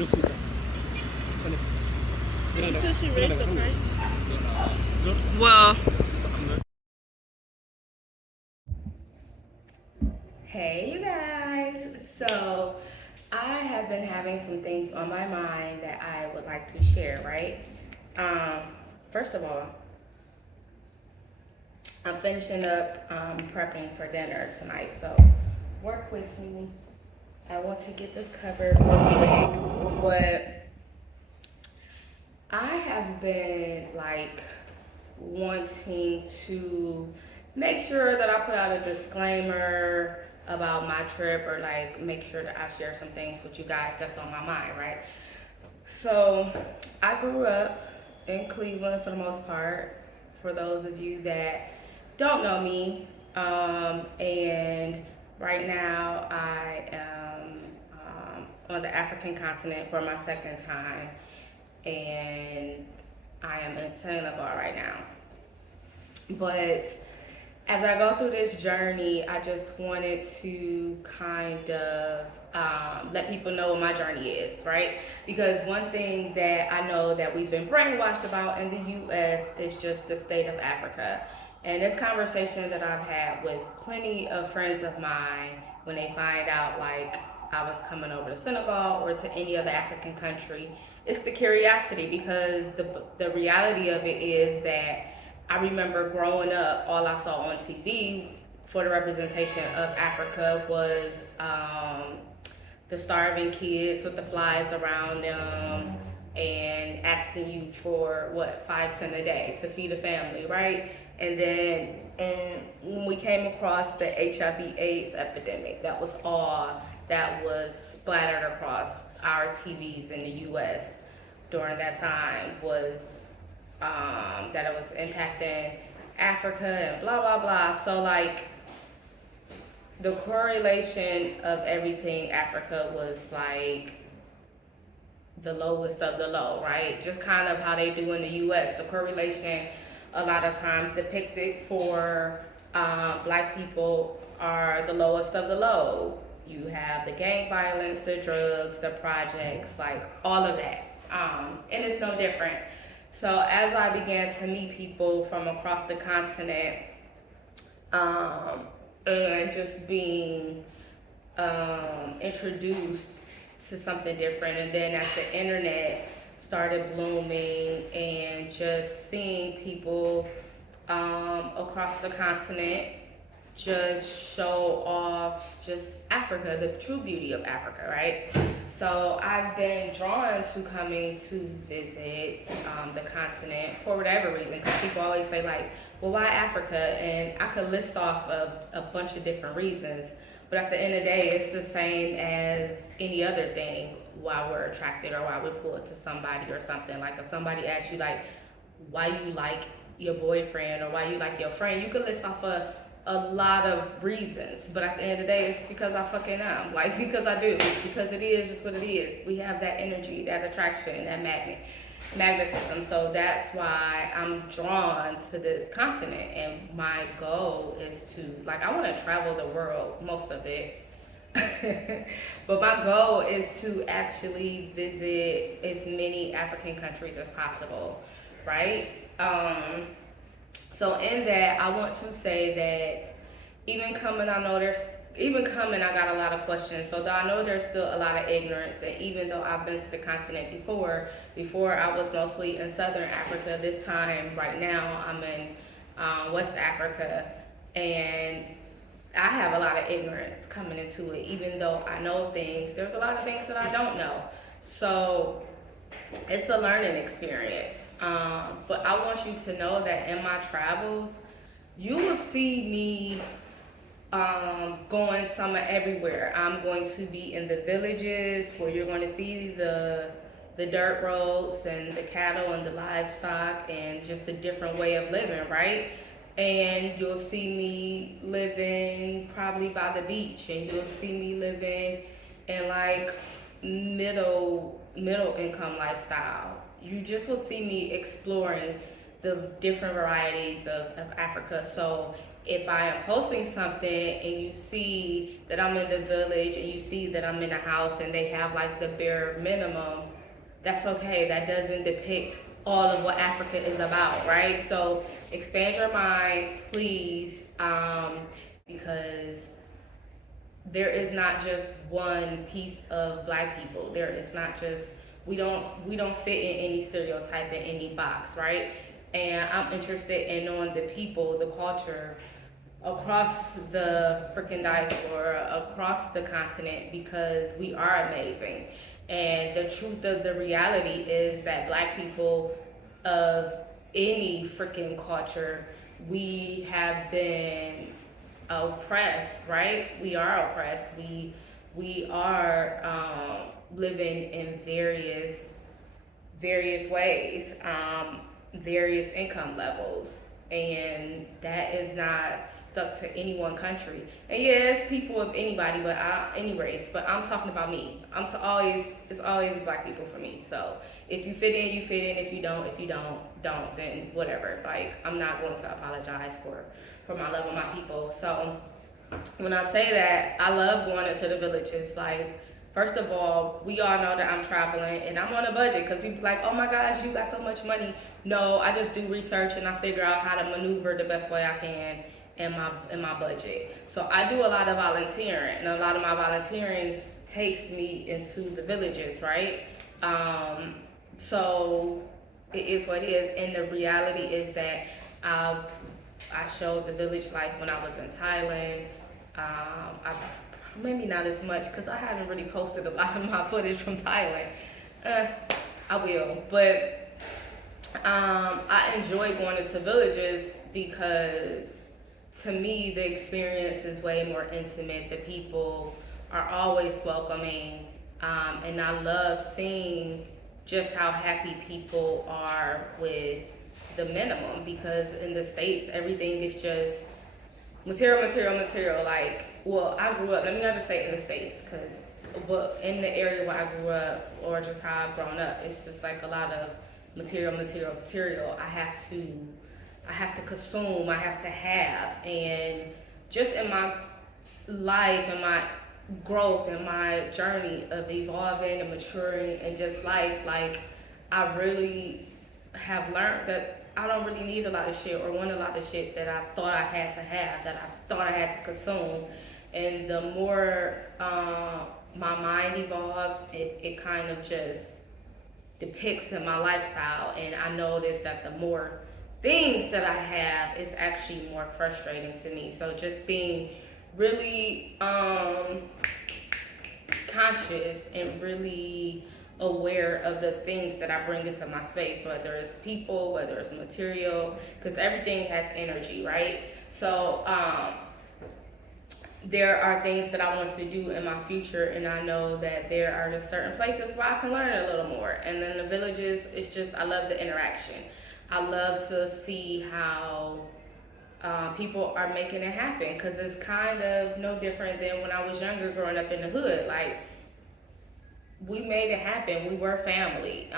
You said she raised the price. Well, hey you guys, so I have been having some things on my mind that I would like to share, right? First of all, I'm finishing up prepping for dinner tonight, so work with me. I want to get this covered real quick, but I have been like wanting to make sure that I put out a disclaimer about my trip, or like make sure that I share some things with you guys that's on my mind, right? So I grew up in Cleveland for the most part. For those of you that don't know me, and right now I am on the African continent for my second time, and I am in Senegal right now. But as I go through this journey, I just wanted to kind of let people know what my journey is, right? Because one thing that I know that we've been brainwashed about in the U.S. is just the state of Africa. And this conversation that I've had with plenty of friends of mine when they find out, like, I was coming over to Senegal or to any other African country, it's the curiosity, because the reality of it is that I remember growing up, all I saw on TV for the representation of Africa was the starving kids with the flies around them and asking you for what, 5 cents a day to feed a family, right? And then when we came across the HIV/AIDS epidemic, that was all that was splattered across our TVs in the U.S. during that time, was that it was impacting Africa and blah blah blah. So like the correlation of everything Africa was like the lowest of the low, right? Just kind of how they do in the U.S. The correlation a lot of times depicted for black people are the lowest of the low. You have the gang violence, the drugs, the projects, like all of that. And it's no different. So as I began to meet people from across the continent, and just being introduced to something different, and then as the internet started blooming and just seeing people across the continent just show off just Africa, the true beauty of Africa, right? So I've been drawn to coming to visit the continent for whatever reason, because people always say like, well, why Africa? And I could list off a bunch of different reasons, but at the end of the day, it's the same as any other thing why we're attracted or why we're pulled to somebody or something. Like if somebody asks you like, why you like your boyfriend or why you like your friend, you could list off a lot of reasons, but at the end of the day, it's because I fucking am. Like, because I do. Because it is just what it is. We have that energy, that attraction, that magnetism. So that's why I'm drawn to the continent. And my goal is to, like, I want to travel the world, most of it. But my goal is to actually visit as many African countries as possible, right? So in that, I want to say that even coming, I got a lot of questions. So though I know there's still a lot of ignorance, and even though I've been to the continent before I was mostly in Southern Africa. This time, right now, I'm in West Africa, and I have a lot of ignorance coming into it. Even though I know things, there's a lot of things that I don't know. So it's a learning experience. But I want you to know that in my travels, you will see me going somewhere everywhere. I'm going to be in the villages where you're going to see the dirt roads and the cattle and the livestock and just a different way of living, right? And you'll see me living probably by the beach, and you'll see me living in like middle income lifestyle. You just will see me exploring the different varieties of Africa. So if I am posting something and you see that I'm in the village and you see that I'm in a house and they have like the bare minimum, that's okay. That doesn't depict all of what Africa is about, right? So expand your mind, please, because there is not just one piece of black people. There is not just we don't fit in any stereotype in any box, right? And I'm interested in knowing the people, the culture across the freaking diaspora, across the continent, because we are amazing. And the truth of the reality is that black people of any freaking culture, we have been oppressed, right? We are oppressed. We are living in various ways, various income levels, and that is not stuck to any one country. And yes, people of anybody, but any race. But I'm talking about me. It's always black people for me. So if you fit in, you fit in. If you don't, don't. Then whatever. Like, I'm not going to apologize for my love of my people. So when I say that, I love going into the villages. Like, first of all, we all know that I'm traveling and I'm on a budget, because people like, oh my gosh, you got so much money. No, I just do research and I figure out how to maneuver the best way I can in my budget. So I do a lot of volunteering, and a lot of my volunteering takes me into the villages, right? So it is what it is, and the reality is that I showed the village life when I was in Thailand. Maybe not as much, because I haven't really posted a lot of my footage from Thailand. I will, but I enjoy going into villages because, to me, the experience is way more intimate. The people are always welcoming, and I love seeing just how happy people are with the minimum, because in the States, everything is just material. Like, well, I grew up, let me not just say in the States, but in the area where I grew up, or just how I've grown up, it's just like a lot of material. I have to consume, I have to have. And just in my life and my growth and my journey of evolving and maturing and just life, like, I really have learned that I don't really need a lot of shit or want a lot of shit that I thought I had to have, that I thought I had to consume. And the more my mind evolves, it kind of just depicts in my lifestyle. And I notice that the more things that I have, is actually more frustrating to me. So just being really conscious and really aware of the things that I bring into my space, whether it's people, whether it's material, because everything has energy, right? So there are things that I want to do in my future, and I know that there are just certain places where I can learn a little more. And then the villages, it's just, I love the interaction. I love to see how people are making it happen, because it's kind of no different than when I was younger growing up in the hood. Like, we made it happen. We were family.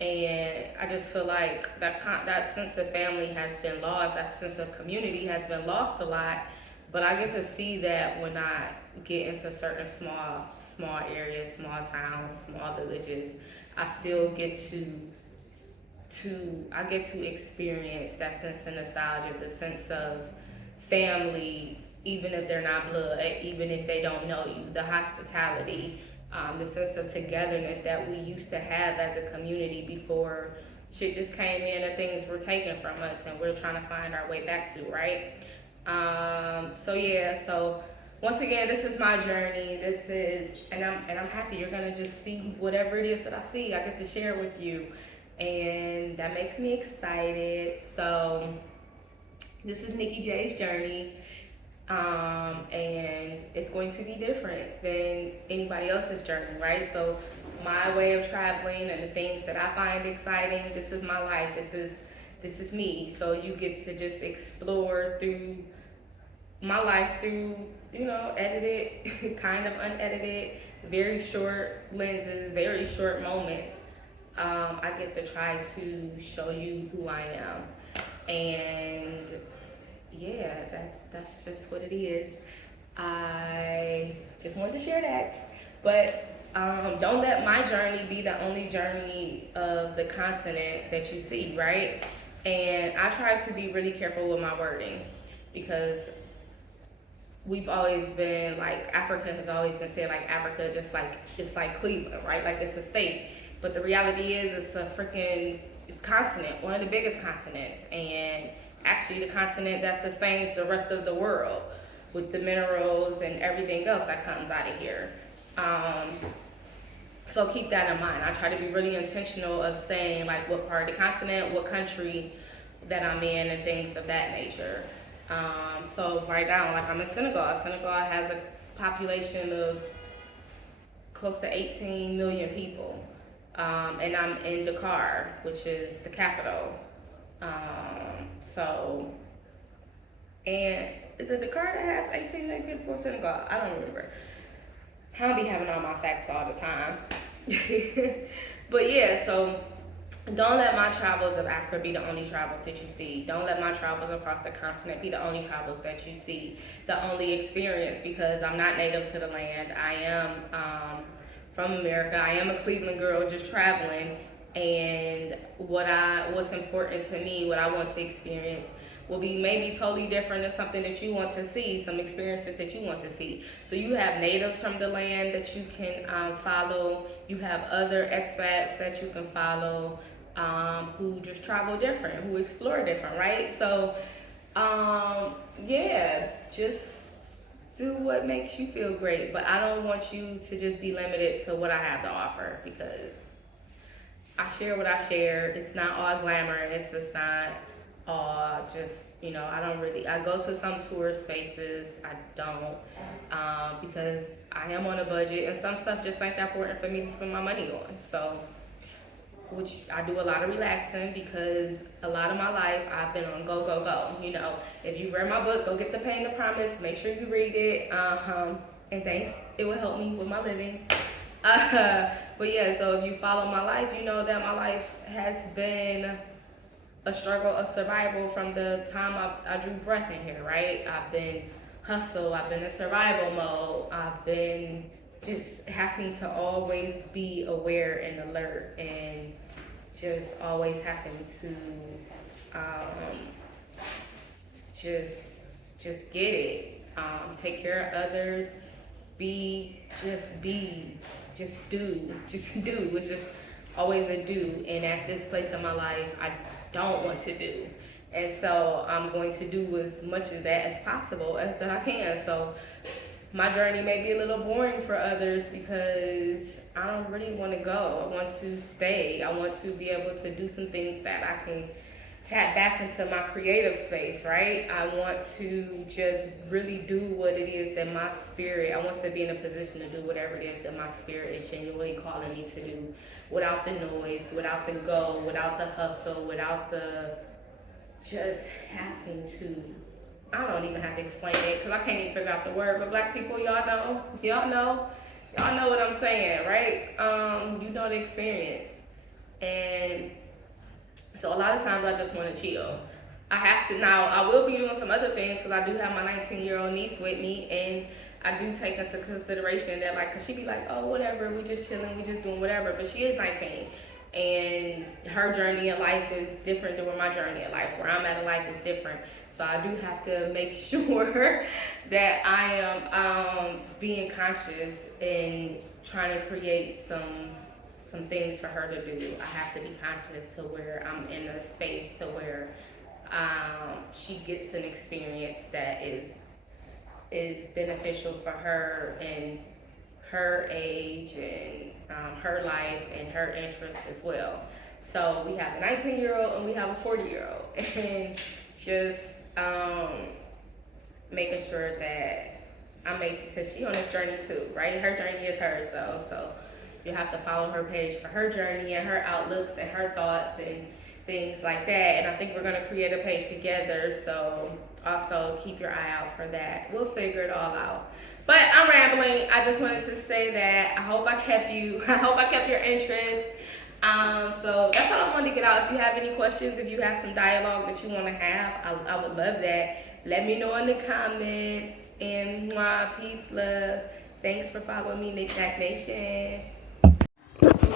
And I just feel like that sense of family has been lost. That sense of community has been lost a lot. But I get to see that when I get into certain small areas, small towns, small villages. I still get to experience that sense of nostalgia, the sense of family, even if they're not blood, even if they don't know you, the hospitality, the sense of togetherness that we used to have as a community before shit just came in and things were taken from us and we're trying to find our way back to, right? So once again, this is my journey. And I'm happy you're gonna just see whatever it is that I see. I get to share with you, and that makes me excited. So this is Nikki J's journey. And it's going to be different than anybody else's journey, right? So my way of traveling and the things that I find exciting, this is my life, this is me. So you get to just explore through my life through, edited, kind of unedited, very short lenses, very short moments. I get to try to show you who I am. And yeah, that's just what it is. I just wanted to share that. But don't let my journey be the only journey of the continent that you see, right? And I try to be really careful with my wording because we've always been like, Africa has always been said like Africa, just like it's like Cleveland, right? Like it's a state. But the reality is it's a freaking continent, one of the biggest continents, and actually the continent that sustains the rest of the world with the minerals and everything else that comes out of here. So keep that in mind. I try to be really intentional of saying like what part of the continent, what country that I'm in, and things of that nature. So right now, like I'm in Senegal. Senegal has a population of close to 18 million people. And I'm in Dakar, which is the capital. So, and is it Dakar that has 18 million people or Senegal? I don't remember. I don't be having all my facts all the time. But yeah, so don't let my travels of Africa be the only travels that you see. Don't let my travels across the continent be the only travels that you see, the only experience, because I'm not native to the land. I am from America. I am a Cleveland girl just traveling, and what's important to me, what I want to experience will be maybe totally different than something that you want to see, some experiences that you want to see. So you have natives from the land that you can follow. You have other expats that you can follow, who just travel different, who explore different, right? So, yeah, just do what makes you feel great. But I don't want you to just be limited to what I have to offer, because I share what I share. It's not all glamorous. It's not all just, I go to some tourist spaces. I don't, because I am on a budget, and some stuff just ain't that important for me to spend my money on. So, which I do a lot of relaxing, because a lot of my life I've been on go, go, go. If you read my book, go get The Pain to Promise. Make sure you read it. And thanks. It will help me with my living. But yeah, so if you follow my life, you know that my life has been a struggle of survival from the time I drew breath in here, right? I've been hustle, I've been in survival mode, I've been just having to always be aware and alert, and just always having to just get it, take care of others, just do. It's just always a do. And at this place in my life, I don't want to do. And so I'm going to do as much of that as possible, as that I can. So my journey may be a little boring for others, because I don't really want to go. I want to stay. I want to be able to do some things that I can tap back into my creative space, right? I want to just really do what it is that my spirit, I want to be in a position to do whatever it is that my spirit is genuinely calling me to do, without the noise, without the go, without the hustle, without the just having to. I don't even have to explain it, because I can't even figure out the word. But black people, y'all know what I'm saying, right? You know the experience. And so a lot of times I just want to chill. I will be doing some other things, because I do have my 19-year-old niece with me, and I do take into consideration that, like, because she be like, oh, whatever, we just chilling, we just doing whatever. But she is 19. And her journey in life is different than where my journey in life, where I'm at in life is different. So I do have to make sure that I am being conscious and trying to create some things for her to do. I have to be conscious to where I'm in a space to where she gets an experience that is beneficial for her and her age and her life and her interests as well. So we have a 19-year-old and we have a 40-year-old, and just making sure that I make, because she on this journey too, right? Her journey is hers though, so you have to follow her page for her journey and her outlooks and her thoughts and things like that. And I think we're gonna create a page together, so also keep your eye out for that. We'll figure it all out. But I'm rambling. I just wanted to say that I hope I kept your interest. So that's all I wanted to get out. If you have any questions, if you have some dialogue that you want to have, I would love that. let me know in the comments. And mwah, peace, love. Thanks for following me, Knick-Knack Nation.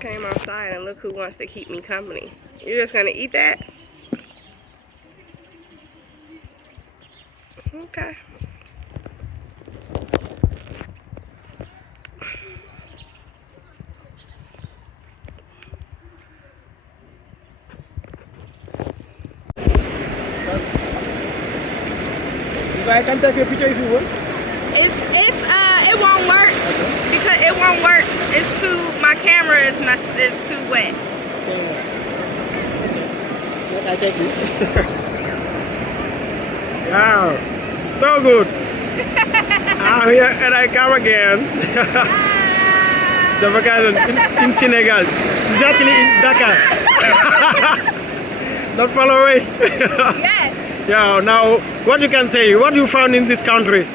Came outside and look who wants to keep me company. You're just gonna eat that? Okay. I can take a picture if you want. It won't work because it won't work. It's too, my camera is too wet. Okay. I take it. Wow, so good. Here and I come again. The vacation in Senegal, exactly in Dakar. Not far away. Yes. Yeah. Now, what you can say? What you found in this country?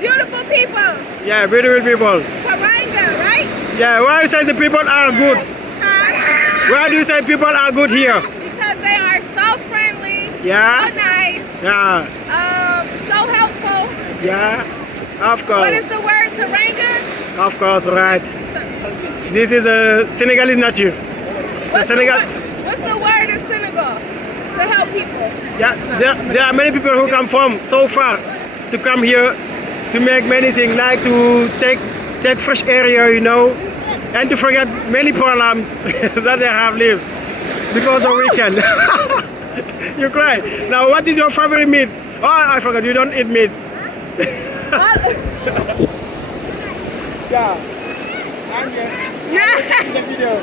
Beautiful people. Yeah, beautiful people. Taranga, right? Yeah. Why you say the people are good? Why do you say people are good here? Because they are so friendly. Yeah. So nice. Yeah. So helpful. Yeah. Of course. What is the word, Taranga? Of course, right. This is a Senegalese nature. What's the word in Senegal to help people? Yeah, there are many people who come from so far to come here to make many things, like to take fresh air, you know, and to forget many problems that they have lived before the weekend. You cry. Now, what is your favorite meat? Oh, I forgot, you don't eat meat. Yeah. I'm here. Yeah. The video.